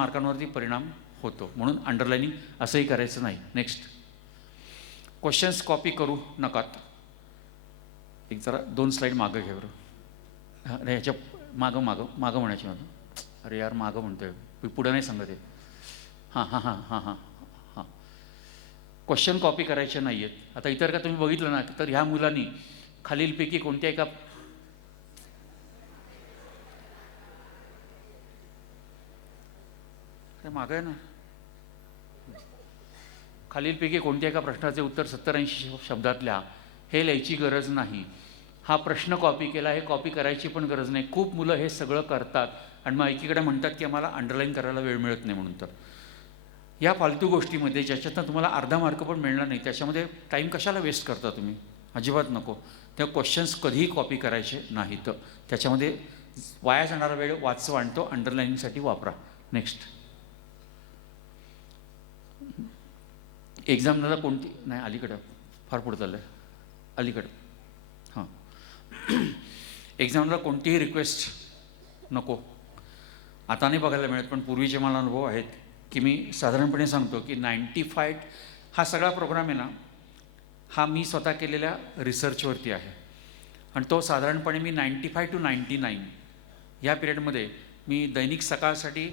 मार्कांवरती परिणाम होतो, म्हणून अंडरलाइनिंग असंही करायचं नाही. नेक्स्ट, क्वेश्चन्स कॉपी करू नकात. एक जरा 2 स्लाईड मागं घे बरं. अरे ह्याच्या मागं मागं मागं म्हणायची मागं. अरे यार मागं म्हणतोय मी, पुढं नाही सांगत आहे. हां हां हां हां हां हां क्वेश्चन कॉपी करायचे नाही आहेत. आता इतर का तुम्ही बघितलं ना, तर ह्या मुलांनी खालीलपैकी कोणत्या एका मागं आहे ना, खालीलपैकी कोणत्या एका प्रश्नाचे उत्तर 70-80 शब्दात लिहा, हे लिहायची गरज नाही. हा प्रश्न कॉपी केला, हे कॉपी करायची पण गरज नाही. खूप मुलं हे सगळं करतात आणि मग एकीकडे म्हणतात की आम्हाला अंडरलाईन करायला वेळ मिळत नाही म्हणून. तर या फालतू गोष्टीमध्ये ज्याच्यातनं तुम्हाला अर्धा मार्क पण मिळणार नाही, त्याच्यामध्ये टाईम कशाला वेस्ट करता तुम्ही? अजिबात नको. त्या क्वेश्चन्स कधीही कॉपी करायचे नाहीत. त्याच्यामध्ये वाया जाणारा वेळ वाचवा आणि तो अंडरलाईनिंगसाठी वापरा. नेक्स्ट, एक्झामला कोणती नाही, अलीकडं फार पुढं चाललं आहे, अलीकडं. हां, एक्झामला कोणतीही रिक्वेस्ट नको. आता नाही बघायला मिळत, पण पूर्वीचे मला अनुभव आहेत की मी साधारणपणे सांगतो की 95 हा सगळा प्रोग्राम आहे ना, हा मी स्वतः केलेल्या रिसर्चवरती आहे. आणि तो साधारणपणे मी 95 to 99 या पिरियडमध्ये मी दैनिक सकाळसाठी,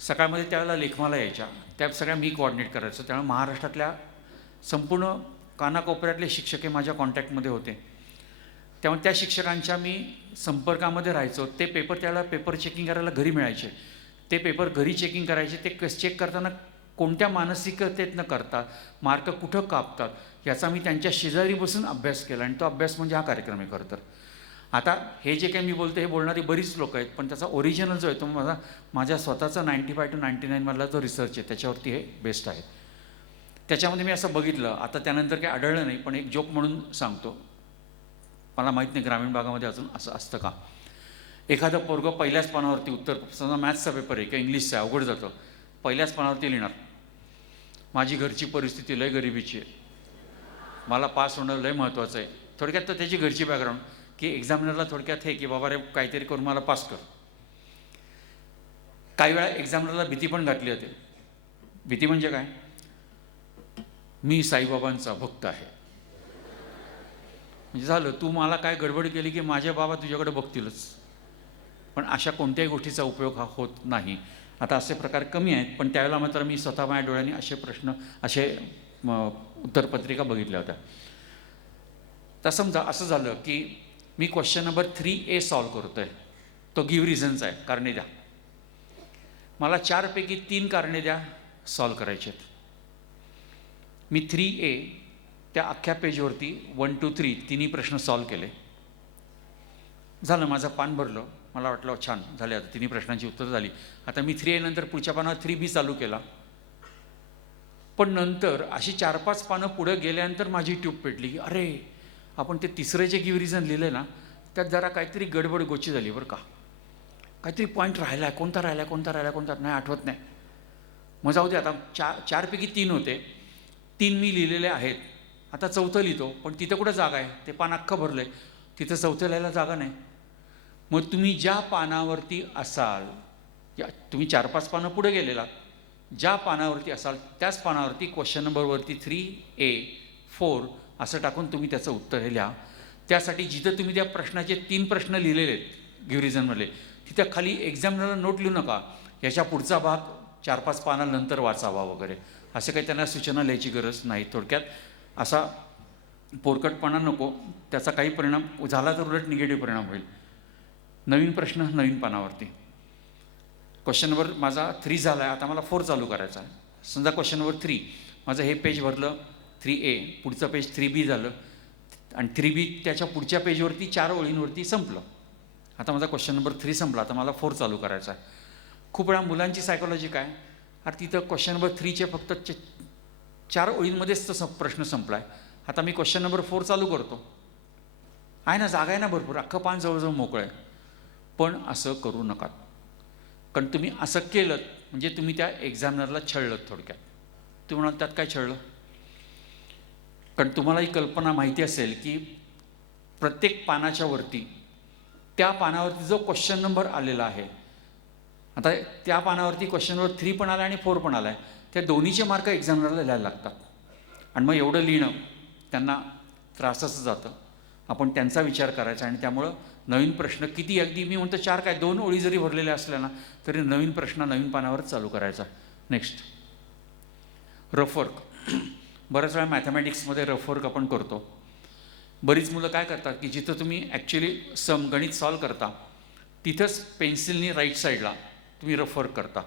सकाळमध्ये त्यावेळेला लेखमाला यायच्या, त्या सगळ्या मी कोऑर्डिनेट करायचो. त्यामुळे महाराष्ट्रातल्या संपूर्ण कानाकोपऱ्यातले शिक्षक हे माझ्या कॉन्टॅक्टमध्ये होते. त्यामुळे त्या शिक्षकांच्या मी संपर्कामध्ये राहायचो. ते पेपर त्यावेळेला पेपर चेकिंग करायला घरी मिळायचे. ते पेपर घरी चेकिंग करायचे. ते चेक करताना कोणत्या मानसिकतेतनं करतात, मार्क कुठं कापतात, याचा मी त्यांच्या शेजारी बसून अभ्यास केला. आणि तो अभ्यास म्हणजे हा कार्यक्रम आहे खरं तर. आता हे जे काही मी बोलतो हे बोलणारी बरीच लोक आहेत, पण त्याचा ओरिजिनल जो आहे तो माझ्या स्वतःचा 95 to 99 मधला जो रिसर्च आहे त्याच्यावरती हे बेस्ट आहे. त्याच्यामध्ये मी असं बघितलं, आता त्यानंतर काही आढळलं नाही, पण एक जोक म्हणून सांगतो. मला माहीत नाही ग्रामीण भागामध्ये अजून असं असतं का. एखादं पोरगं पहिल्याच पानावरती उत्तर, समजा मॅथ्सचा पेपर आहे किंवा इंग्लिशचा अवघड जातं, पहिल्याच पानावरती लिहिणार, माझी घरची परिस्थिती लय गरिबीची आहे, मला पास होणं लय महत्त्वाचं आहे. थोडक्यात तर त्याची घरची बॅकग्राऊंड, की एक्झामिनरला थोडक्यात हे की बाबा रे काहीतरी करून मला पास कर. काही वेळा एक्झामिनरला भीती पण घातली होते. भीती म्हणजे काय, मी साईबाबांचा भक्त आहे, म्हणजे झालं तू मला काय गडबड केली की माझे बाबा तुझ्याकडे बघतीलच. पण अशा कोणत्याही गोष्टीचा उपयोग हा होत नाही. आता असे प्रकार कमी आहेत, पण त्यावेळेला मात्र मी स्वतः माझ्या डोळ्यांनी असे प्रश्न, असे उत्तरपत्रिका बघितल्या होत्या. तर समजा असं झालं की मी क्वेश्चन नंबर 3A सॉल्व करतो आहे, तो गिव्ह रिझन्स आहे, कारणे द्या. मला 4 पैकी 3 कारणे द्या सॉल्व करायचे आहेत. मी 3A त्या अख्ख्या पेजवरती 1 to 3 तिन्ही प्रश्न सॉल्व केले. झालं, माझं पान भरलं, मला वाटलं छान झाले, आता तिन्ही प्रश्नांची उत्तरं झाली. आता मी 3A नंतर पुढच्या पानावर 3B चालू केला. पण नंतर अशी 4-5 पानं पुढे गेल्यानंतर माझी ट्यूब पेटली की अरे आपण ते तिसरे जे गिव्ह रिझन लिहिले ना, त्यात जरा काहीतरी गडबड गोची झाली बरं का, काहीतरी पॉईंट राहिला आहे, कोणता नाही आठवत नाही. मग जाऊ दे, आता 4 पैकी 3 होते, 3 मी लिहिलेले आहेत. आता चौथं लिहितो, पण तिथं कुठं जागा आहे, ते पान अख्खं भरलं आहे, तिथं चौथं लिहायला जागा नाही. मग तुम्ही ज्या पानावरती असाल, तुम्ही 4-5 पानं पुढे गेलेलात, ज्या पानावरती असाल त्याच पानावरती क्वेश्चन नंबरवरती 3A 4 असं टाकून तुम्ही त्याचं उत्तर हे लिहा. त्यासाठी जिथं तुम्ही त्या प्रश्नाचे 3 प्रश्न लिहिलेले आहेत गिव्ह रिझनमध्ये, तिथं खाली एक्झामिनरला नोट लिहू नका, याच्या पुढचा भाग 4-5 पानानंतर वाचावा वगैरे, असे काही त्यांना सूचना लिहायची गरज नाही. थोडक्यात असा पोरकटपणा नको, त्याचा काही परिणाम झाला तर उलट निगेटिव्ह परिणाम होईल. नवीन प्रश्न नवीन पानावरती. क्वेश्चन नंबर माझा 3 झाला आहे, आता मला 4 चालू करायचा आहे. समजा क्वेश्चन नंबर 3 माझं हे पेज भरलं 3A, पुढचं पेज 3B झालं आणि 3B त्याच्या पुढच्या पेजवरती 4 ओळींवरती संपलं. आता माझा क्वेश्चन नंबर 3 संपला, आता मला 4 चालू करायचा आहे. खूप वेळा मुलांची सायकोलॉजी काय, अरे तिथं क्वेश्चन नंबर 3चे फक्त 4 ओळींमध्येच तो प्रश्न संपला आहे, आता मी क्वेश्चन नंबर 4 चालू करतो, आहे ना, जागा आहे ना भरपूर, अख्खं पान जवळजवळ मोकळं आहे. पण असं करू नका, कारण तुम्ही असं केलं म्हणजे तुम्ही त्या एक्झामिनरला छळलं. थोडक्यात तुम्ही म्हणाल त्यात काय छळलं, कारण तुम्हाला ही कल्पना माहिती असेल की प्रत्येक पानाच्या वरती, त्या पानावरती जो क्वेश्चन नंबर आलेला आहे आता त्या पानावरती क्वेश्चनवर 3 पण आला आणि 4 पण आला आहे, त्या दोन्हीचे मार्क एक्झामिनरला लिहायला लागतात. आणि मग एवढं लिहिणं त्यांना त्रासाचं जातं. आपण त्यांचा विचार करायचा. आणि त्यामुळं नवीन प्रश्न किती, अगदी मी म्हणतो 4 काय 2 ओळी जरी भरलेल्या असल्या ना तरी नवीन प्रश्न नवीन पानावरच चालू करायचा. Next, rough work. बऱ्याच वेळा मॅथमॅटिक्समध्ये रफ वर्क आपण करतो. बरीच मुलं काय करतात की जिथं तुम्ही ॲक्च्युली गणित सॉल्व करता तिथंच पेन्सिलनी राईट साईडला तुम्ही रफ वर्क करता.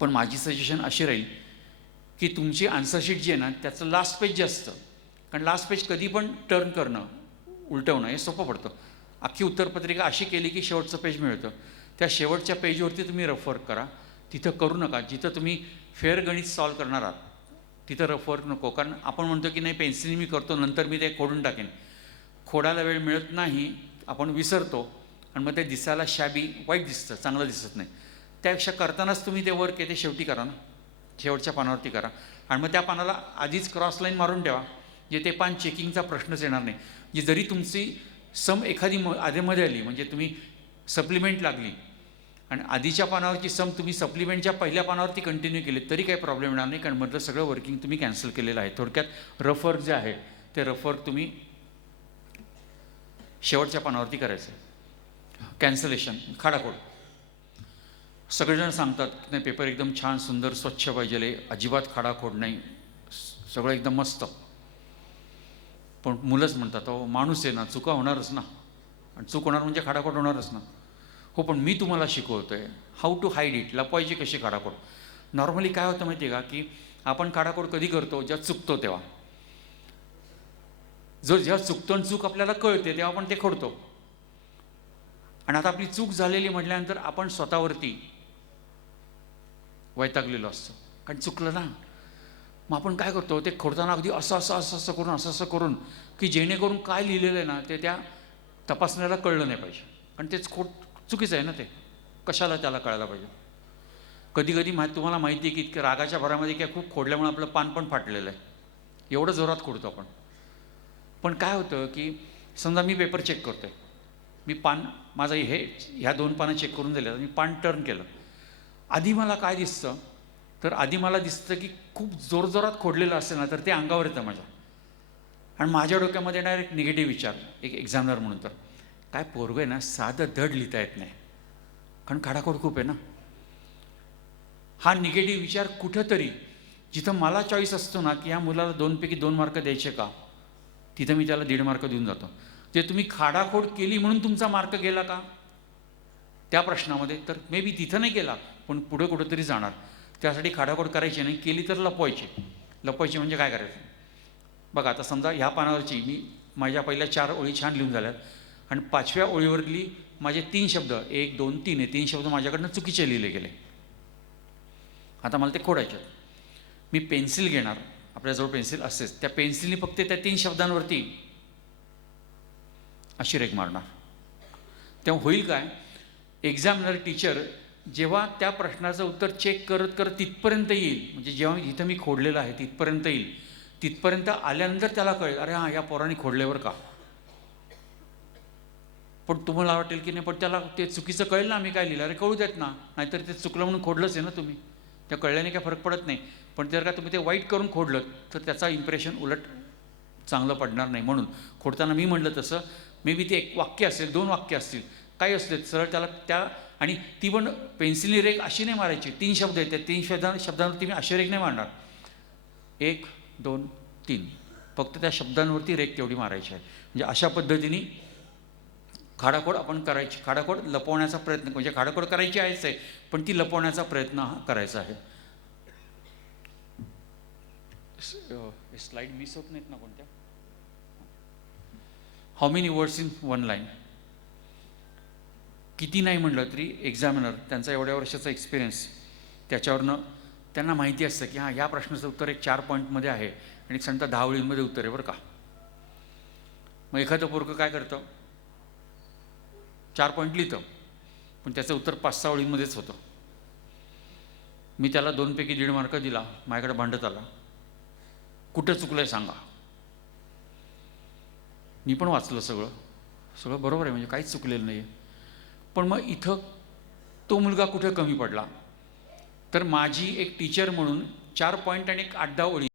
पण माझी सजेशन अशी राहील की तुमची आन्सरशीट जी आहे ना त्याचं लास्ट पेज जे असतं, कारण लास्ट पेज कधी पण टर्न करणं, उलटवणं हे सोपं पडतं. अख्खी उत्तरपत्रिका अशी केली की शेवटचं पेज मिळतं. त्या शेवटच्या पेजवरती तुम्ही रफ वर्क करा. तिथं करू नका. जिथं तुम्ही फेअर गणित सॉल्व करणार आहात तिथं रफ वर्क नको. कारण आपण म्हणतो की नाही पेन्सिलने मी करतो, नंतर मी ते खोडून टाकेन. खोडायला वेळ मिळत नाही, आपण विसरतो आणि मग ते दिसायला शॅबी, वाईट दिसतं, चांगलं दिसत नाही. त्यापेक्षा करतानाच तुम्ही ते वर्क आहे ते शेवटी करा ना, शेवटच्या पानावरती करा. आणि मग त्या पानाला आधीच क्रॉस लाईन मारून ठेवा, जे ते पान चेकिंगचा प्रश्नच येणार नाही. जी जरी तुमची सम एखादी आधीमध्ये आली, म्हणजे तुम्ही सप्लिमेंट लागली आणि आधीच्या पानावरची सम तुम्ही सप्लिमेंटच्या पहिल्या पानावरती कंटिन्यू केली तरी काही प्रॉब्लेम येणार नाही, कारण मधलं सगळं वर्किंग तुम्ही कॅन्सल केलेलं आहे. थोडक्यात रफ वर्क जे आहे ते रफ वर्क तुम्ही शेवटच्या पानावरती करायचं. कॅन्सलेशन, खाडाखोड. सगळेजण सांगतात की नाही पेपर एकदम छान सुंदर स्वच्छ पाहिजे, अजिबात खाडाखोड नाही, सगळं एकदम मस्त. पण मुलंच म्हणतात अहो माणूस आहे ना, चुका होणारच ना, आणि चूक होणार म्हणजे खाडाखोड होणारच ना. हो पण मी तुम्हाला शिकवतो आहे हाऊ टू हाईड इट, लपवायची कशी खाडाखोड. नॉर्मली काय होतं माहिती आहे का की आपण खाडाखोड कधी करतो, जेव्हा चुकतो तेव्हा. जेव्हा चुकतो आणि चूक आपल्याला कळते तेव्हा आपण ते खोडतो. आणि आता आपली चूक झालेली म्हटल्यानंतर आपण स्वतःवरती वैतागलेलो असतो, कारण चुकलं ना. मग आपण काय करतो, ते खोडताना अगदी असं असं असं असं करून असं असं करून की जेणेकरून काय लिहिलेलं आहे ना ते त्या तपासण्याला कळलं नाही पाहिजे, कारण तेच चुकीचं आहे ना. ते कशाला त्याला कळायला पाहिजे. कधी कधी तुम्हाला माहिती आहे की इतक्या रागाच्या भरामध्ये काय खूप खोडल्यामुळे आपलं पान पण फाटलेलं आहे, एवढं जोरात खोडतो आपण. पण काय होतं की समजा मी पेपर चेक करतो आहे, मी पान माझं ह्या 2 पानं चेक करून दिल्या, मी पान टर्न केलं. आधी मला काय दिसतं, तर आधी मला दिसतं की खूप जोरजोरात खोडलेलं असेल ना तर ते अंगावर येतं माझ्या, आणि माझ्या डोक्यामध्ये डायरेक्ट निगेटिव्ह विचार. एक एक्झामिनर म्हणून तर काय पोरगं आहे ना, साधं धड लिहिता येत नाही, कारण खाडाखोड खूप आहे ना. हा निगेटिव्ह विचार कुठंतरी, जिथं मला चॉईस असतो ना की ह्या मुलाला 2 पैकी 2 मार्क द्यायचे का, तिथं मी त्याला 1.5 मार्क देऊन जातो. ते तुम्ही खाडाखोड केली म्हणून तुमचा मार्क गेला का त्या प्रश्नामध्ये, तर मे बी तिथं नाही गेला पण पुढे कुठंतरी जाणार. त्यासाठी खाडाखोड करायची नाही, केली तर लपवायची. लपवायची म्हणजे काय करायचं बघा. आता समजा ह्या पानावरची मी माझ्या पहिल्या 4 ओळी छान लिहून झाल्यात आणि 5व्या ओळीवरली माझे 3 शब्द 1 2 3 हे 3 शब्द माझ्याकडनं चुकीचे लिहिले गेले. आता मला ते खोडायचे. मी पेन्सिल घेणार, आपल्याजवळ पेन्सिल असेच, त्या पेन्सिलने फक्त त्या 3 शब्दांवरती अशी रेघ मारणार. तेव्हा होईल काय, एक्झामिनर टीचर जेव्हा त्या प्रश्नाचं उत्तर चेक करत करत तिथपर्यंत येईल, म्हणजे जेव्हा इथं मी खोडलेलं आहे तिथपर्यंत येईल, तिथपर्यंत आल्यानंतर त्याला कळेल अरे हां या पोराने खोडल्यावर का. पण तुम्हाला वाटेल की नाही पण त्याला ते चुकीचं कळेल ना, आम्ही काय लिहिलं, अरे कळू देत ना, नाहीतर ते चुकलं म्हणून खोडलंच आहे ना तुम्ही, त्या कळल्याने काय फरक पडत नाही. पण जर का तुम्ही ते वाईट करून खोडलं तर त्याचा इम्प्रेशन उलट चांगलं पडणार नाही. म्हणून खोडताना मी म्हटलं तसं मे बी ते 1 वाक्य असेल 2 वाक्य असतील काही असले सरळ त्याला त्या, आणि ती पण पेन्सिलनी रेघ अशी नाही मारायची. 3 शब्द आहेत, त्या 3 शब्दांवरती मी अशी रेघ नाही मारणार 1 2 3, फक्त त्या शब्दांवरती रेघ तेवढी मारायची आहे. म्हणजे अशा पद्धतीने खाडाखोड आपण करायची. खाडाखोड लपवण्याचा प्रयत्न, म्हणजे खाडाखोड करायची आहेच आहे पण ती लपवण्याचा प्रयत्न हा करायचा आहे. स्लाइड मिस होत नाहीत ना कोणत्या. How many words in 1 line. किती नाही म्हटलं तरी एक्झामिनर त्यांचा एवढ्या वर्षाचा एक्सपिरियन्स त्याच्यावरनं त्यांना माहिती असतं की हां या प्रश्नाचं उत्तर एक 4 पॉईंटमध्ये आहे आणि एक सांगता 10 ओळींमध्ये उत्तर आहे बरं का. मग एखादं पोरगं काय करतं, 4 पॉईंट लिहितं पण त्याचं उत्तर 5-6 ओळींमध्येच होतं. मी त्याला 2 पैकी 1.5 मार्क दिला, माझ्याकडे भांडत आला, कुठं चुकलं आहे सांगा. मी पण वाचलं सगळं, सगळं बरोबर आहे म्हणजे काहीच चुकलेलं नाही आहे. पण मग इथं तो मुलगा कुठे कमी पडला. तर माझी एक टीचर म्हणून 4 पॉईंट आणि एक 8-10 ओळी